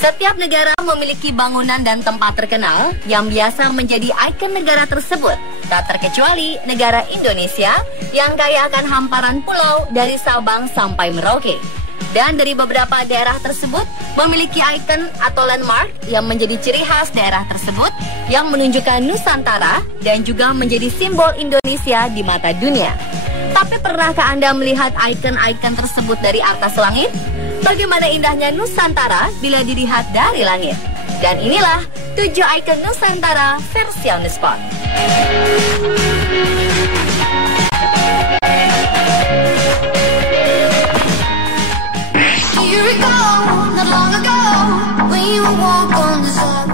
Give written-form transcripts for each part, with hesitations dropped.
Setiap negara memiliki bangunan dan tempat terkenal yang biasa menjadi ikon negara tersebut. Tak terkecuali negara Indonesia yang kaya akan hamparan pulau dari Sabang sampai Merauke. Dan dari beberapa daerah tersebut memiliki ikon atau landmark yang menjadi ciri khas daerah tersebut yang menunjukkan Nusantara dan juga menjadi simbol Indonesia di mata dunia. Tapi pernahkah Anda melihat ikon-ikon tersebut dari atas langit? Bagaimana indahnya Nusantara bila dilihat dari langit? Dan inilah 7 ikon Nusantara versi on the spot.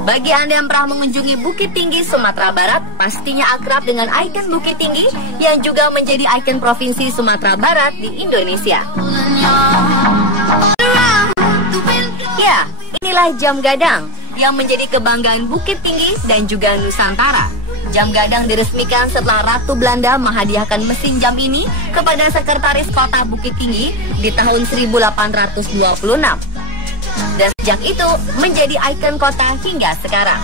Bagi Anda yang pernah mengunjungi Bukit Tinggi, Sumatera Barat, pastinya akrab dengan ikon Bukit Tinggi yang juga menjadi ikon Provinsi Sumatera Barat di Indonesia. Ya, inilah Jam Gadang yang menjadi kebanggaan Bukit Tinggi dan juga Nusantara. Jam Gadang diresmikan setelah Ratu Belanda menghadiahkan mesin jam ini kepada Sekretaris Kota Bukit Tinggi di tahun 1826. Dan sejak itu menjadi ikon kota hingga sekarang.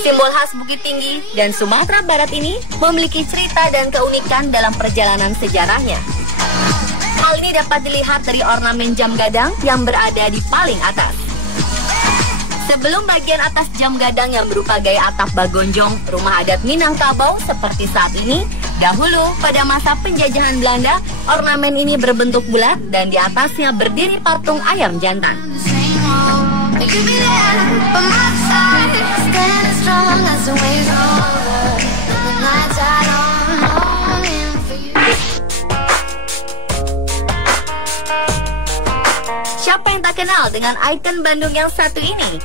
Simbol khas Bukit Tinggi dan Sumatera Barat ini memiliki cerita dan keunikan dalam perjalanan sejarahnya. Hal ini dapat dilihat dari ornamen jam gadang yang berada di paling atas. Sebelum bagian atas jam gadang yang berupa gaya atap bagonjong rumah adat Minangkabau seperti saat ini, dahulu pada masa penjajahan Belanda, ornamen ini berbentuk bulat dan di atasnya berdiri patung ayam jantan. Siapa yang tak kenal dengan ikon Bandung yang satu ini?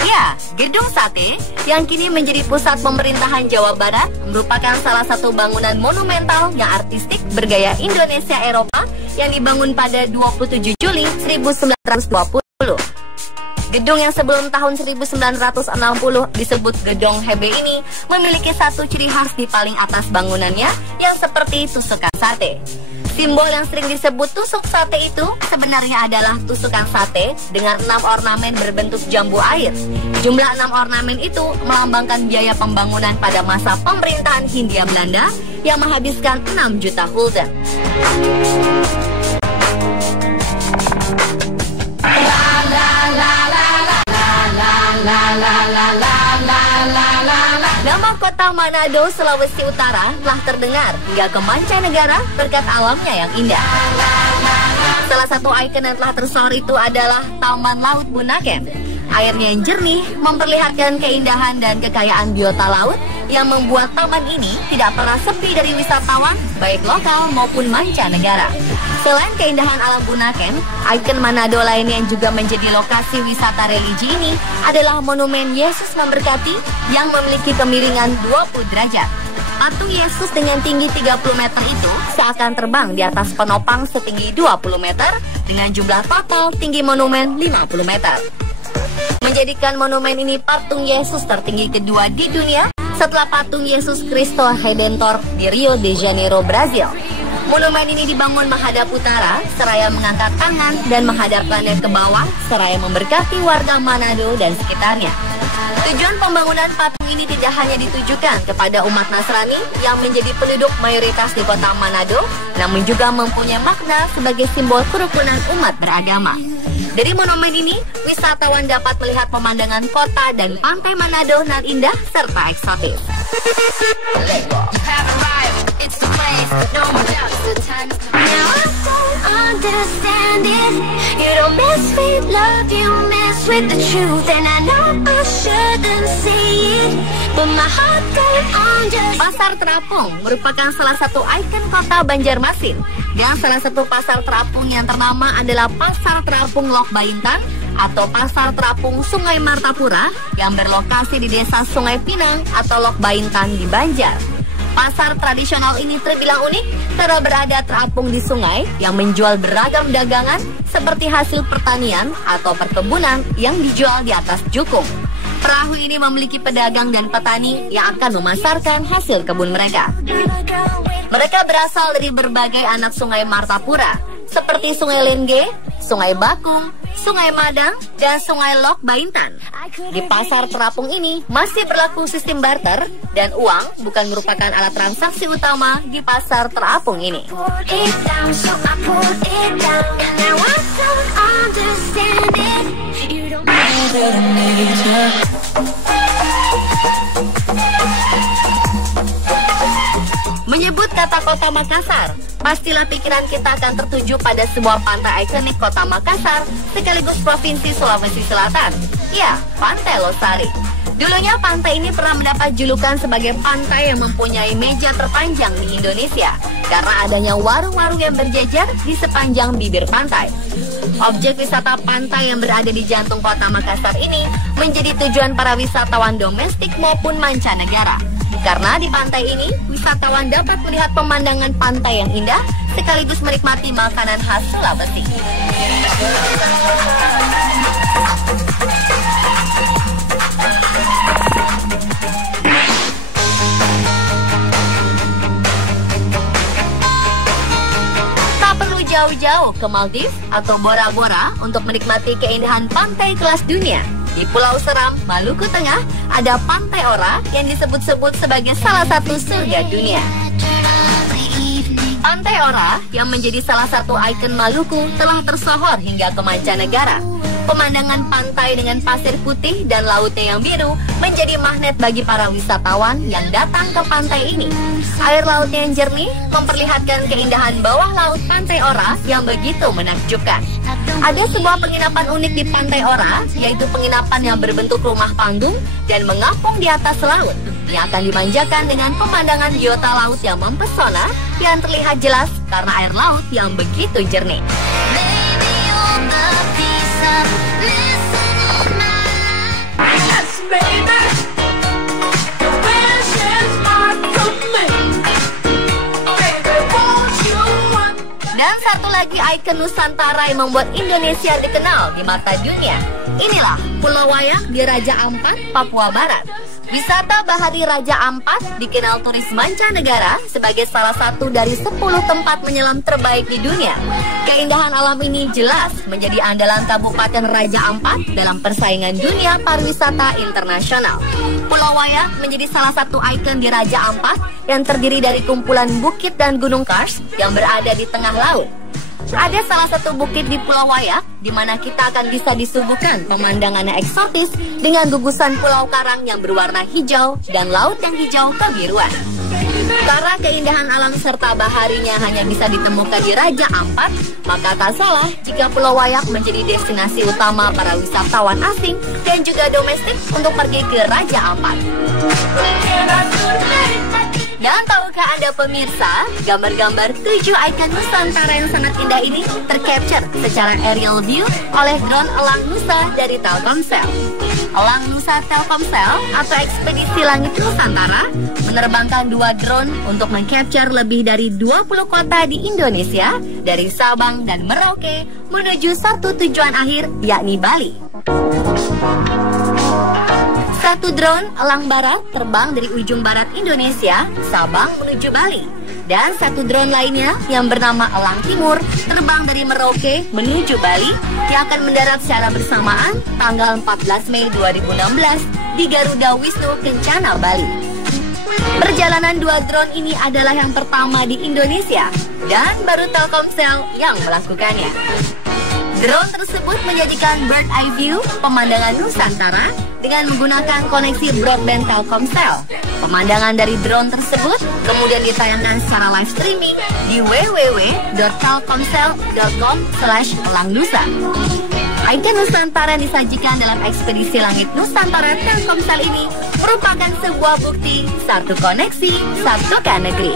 Ya, Gedung Sate yang kini menjadi pusat pemerintahan Jawa Barat merupakan salah satu bangunan monumental yang artistik bergaya Indonesia Eropa yang dibangun pada 27 Juli 1920. Gedung yang sebelum tahun 1960 disebut Gedung Hebe ini memiliki satu ciri khas di paling atas bangunannya yang seperti tusukan sate. Simbol yang sering disebut tusuk sate itu sebenarnya adalah tusukan sate dengan 6 ornamen berbentuk jambu air. Jumlah 6 ornamen itu melambangkan biaya pembangunan pada masa pemerintahan Hindia Belanda yang menghabiskan 6 juta gulden. Nama kota Manado, Sulawesi Utara telah terdengar hingga ke mancanegara berkat alamnya yang indah. Salah satu ikon yang telah tersohor itu adalah Taman Laut Bunaken. Airnya yang jernih memperlihatkan keindahan dan kekayaan biota laut yang membuat taman ini tidak pernah sepi dari wisatawan baik lokal maupun mancanegara. Selain keindahan alam Bunaken, ikon Manado lainnya yang juga menjadi lokasi wisata religi ini adalah Monumen Yesus Memberkati yang memiliki kemiringan 20 derajat. Patung Yesus dengan tinggi 30 meter itu seakan terbang di atas penopang setinggi 20 meter dengan jumlah total tinggi monumen 50 meter. Menjadikan monumen ini patung Yesus tertinggi kedua di dunia setelah patung Yesus Kristo Redentor di Rio de Janeiro, Brazil. Monumen ini dibangun menghadap utara, seraya mengangkat tangan dan menghadapkannya ke bawah, seraya memberkati warga Manado dan sekitarnya. Tujuan pembangunan patung ini tidak hanya ditujukan kepada umat Nasrani yang menjadi penduduk mayoritas di kota Manado, namun juga mempunyai makna sebagai simbol kerukunan umat beragama. Dari monumen ini, wisatawan dapat melihat pemandangan kota dan pantai Manado yang indah serta eksotis. Pasar Terapung merupakan salah satu ikon kota Banjarmasin. Dan salah satu pasar terapung yang ternama adalah Pasar Terapung Lok Baintan atau Pasar Terapung Sungai Martapura yang berlokasi di Desa Sungai Pinang atau Lok Baintan di Banjar. Pasar tradisional ini terbilang unik karena berada terapung di sungai yang menjual beragam dagangan seperti hasil pertanian atau perkebunan yang dijual di atas jukung. Perahu ini memiliki pedagang dan petani yang akan memasarkan hasil kebun mereka. Mereka berasal dari berbagai anak sungai Martapura, seperti Sungai Lengge, Sungai Bakung, Sungai Madang, dan Sungai Lok Baintan. Di pasar terapung ini masih berlaku sistem barter dan uang bukan merupakan alat transaksi utama di pasar terapung ini. Menyebut kata Kota Makassar, pastilah pikiran kita akan tertuju pada sebuah pantai ikonik Kota Makassar sekaligus Provinsi Sulawesi Selatan. Ya, Pantai Losari. Dulunya pantai ini pernah mendapat julukan sebagai pantai yang mempunyai meja terpanjang di Indonesia karena adanya warung-warung yang berjejer di sepanjang bibir pantai. Objek wisata pantai yang berada di jantung Kota Makassar ini menjadi tujuan para wisatawan domestik maupun mancanegara. Karena di pantai ini, wisatawan dapat melihat pemandangan pantai yang indah sekaligus menikmati makanan khas Sulawesi. Tak perlu jauh-jauh ke Maldives atau Bora Bora untuk menikmati keindahan pantai kelas dunia. Di Pulau Seram, Maluku Tengah, ada Pantai Ora yang disebut-sebut sebagai salah satu surga dunia. Pantai Ora yang menjadi salah satu ikon Maluku telah tersohor hingga ke mancanegara. Pemandangan pantai dengan pasir putih dan lautnya yang biru menjadi magnet bagi para wisatawan yang datang ke pantai ini. Air lautnya yang jernih memperlihatkan keindahan bawah laut Pantai Ora yang begitu menakjubkan. Ada sebuah penginapan unik di Pantai Ora, yaitu penginapan yang berbentuk rumah panggung dan mengapung di atas laut, yang akan dimanjakan dengan pemandangan biota laut yang mempesona yang terlihat jelas karena air laut yang begitu jernih. Dan satu lagi ikon Nusantara yang membuat Indonesia dikenal di mata dunia. Inilah Pulau Wayak di Raja Ampat, Papua Barat. Wisata Bahari Raja Ampat dikenal turis mancanegara sebagai salah satu dari 10 tempat menyelam terbaik di dunia. Keindahan alam ini jelas menjadi andalan Kabupaten Raja Ampat dalam persaingan dunia pariwisata internasional. Pulau Wayak menjadi salah satu ikon di Raja Ampat yang terdiri dari kumpulan bukit dan gunung kars yang berada di tengah laut. Ada salah satu bukit di Pulau Wayak di mana kita akan bisa disuguhkan pemandangannya eksotis dengan gugusan pulau karang yang berwarna hijau dan laut yang hijau kebiruan. Karena keindahan alam serta baharinya hanya bisa ditemukan di Raja Ampat, maka tak salah jika Pulau Wayak menjadi destinasi utama para wisatawan asing dan juga domestik untuk pergi ke Raja Ampat. Dan tahukah Anda pemirsa, gambar-gambar 7 ikon Nusantara yang sangat indah ini tercapture secara aerial view oleh drone Elang Nusa dari Telkomsel. Elang Nusa Telkomsel atau Ekspedisi Langit Nusantara menerbangkan 2 drone untuk mengcapture lebih dari 20 kota di Indonesia dari Sabang dan Merauke menuju satu tujuan akhir yakni Bali. Satu drone Elang Barat terbang dari ujung barat Indonesia, Sabang menuju Bali. Dan satu drone lainnya yang bernama Elang Timur terbang dari Merauke menuju Bali yang akan mendarat secara bersamaan tanggal 14 Mei 2016 di Garuda Wisnu Kencana, Bali. Perjalanan 2 drone ini adalah yang pertama di Indonesia dan baru Telkomsel yang melakukannya. Drone tersebut menyajikan bird eye view pemandangan Nusantara dengan menggunakan koneksi broadband Telkomsel. Pemandangan dari drone tersebut kemudian ditayangkan secara live streaming di www.telkomsel.com/elangnusa. Ikon Nusantara yang disajikan dalam Ekspedisi Langit Nusantara Telkomsel ini merupakan sebuah bukti satu koneksi, satukan negeri.